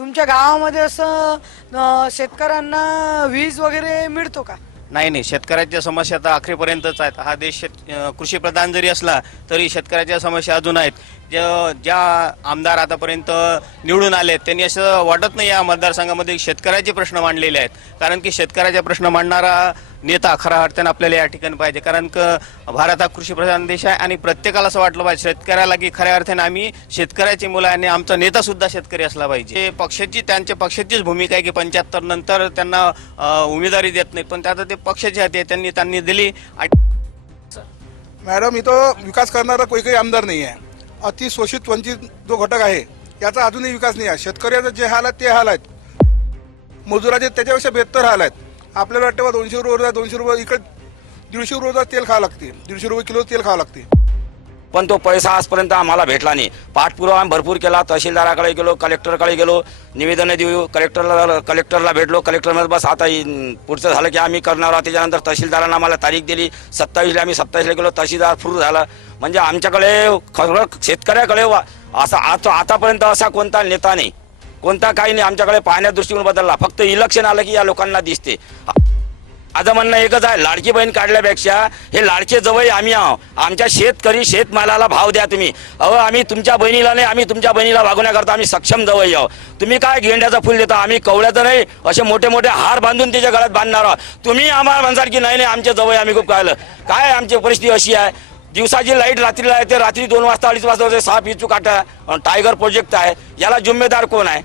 तुमच्या गावामध्ये असं अं, शेतकऱ्यांना वीज वगैरे मिळतो का? नाही नाही. शेतकऱ्याच्या समस्या तर अखेरपर्यंतच आहेत. हा देश शेत कृषीप्रधान जरी असला तरी शेतकऱ्याच्या समस्या अजून आहेत. ज्या ज्या आमदार आतापर्यंत निवडून आले त्यांनी असं वाटत नाही या मतदारसंघामध्ये शेतकऱ्याचे प्रश्न मांडलेले आहेत. कारण की शेतकऱ्याचे प्रश्न मांडणारा नेता खरा अर्थानं आपल्याला या ठिकाणी पाहिजे. कारण क भारत हा कृषीप्रधान देश आहे आणि प्रत्येकाला असं वाटलं पाहिजे शेतकऱ्याला की खऱ्या अर्थाने आम्ही शेतकऱ्याची मुलं आहे आणि आमचा नेता सुद्धा शेतकरी असला पाहिजे. पक्षाची त्यांच्या पक्षाचीच भूमिका आहे की पंच्याहत्तर नंतर त्यांना उमेदवारी देत नाही पण त्यात ते पक्षाचे आहेत त्यांनी त्यांनी दिली. मॅडम इथं विकास करणारा काही काही आमदार नाही आहे. अतिशोषित वंचित जो घटक आहे याचा अजूनही विकास नाही आहे. शेतकऱ्याचं जे हाल आहेत ते हाल आहेत. मजुराचे त्याच्यापेक्षा बेहतर हाल आहेत. आपल्याला वाटतं बा दोनशे रुपये दोनशे रुपये इकडे दीडशे रुपये तेल खावं लागते. दीडशे रुपये किलो तेल खावं लागते. पण तो पैसा आजपर्यंत आम्हाला भेटला नाही. पाठपुरावा आम्ही भरपूर केला. तहसीलदाराकडे गेलो कलेक्टरकडे गेलो निवेदन देऊ कलेक्टरला कलेक्टरला भेटलो. कलेक्टर म्हणत बस आता पुढचं झालं की आम्ही करणार आहोत. त्याच्यानंतर तहसीलदारांना आम्हाला तारीख दिली. सत्तावीसला आम्ही सत्तावीसला गेलो. तहसीलदार फुरू झाला. म्हणजे आमच्याकडे खरं शेतकऱ्याकडे वा- असा आता आतापर्यंत असा कोणता नेता नाही. कोणता काही नाही. आमच्याकडे पाहण्या दृष्टिकोन बदलला. फक्त इलेक्शन आलं की या लोकांना दिसते. माझं म्हणणं एकच आहे लाडकी बहीण काढल्यापेक्षा हे लाडके जवळ आम्ही आहो आमच्या शेतकरी शेतमालाला भाव द्या तुम्ही. अहो आम्ही तुमच्या बहिणीला नाही आम्ही तुमच्या बहिणीला वागवण्याकरता आम्ही सक्षम जवळ आहो तुम्ही काय गेंड्याचं फुल देता? आम्ही कवड्याचं नाही असे मोठे मोठे हार बांधून त्याच्या गळ्यात बांधणार आहोत. तुम्ही आम्हाला म्हणसाल की नाही नाही आमच्या जवळ आम्ही खूप कळलं. काय आमची परिस्थिती अशी आहे? दिवसाची लाइट रात्रीला येते रात्री दोन वाजता अडीच वाजता होते सहा पिचू काटा टायगर प्रोजेक्ट आहे. याला जिम्मेदार कोण आहे?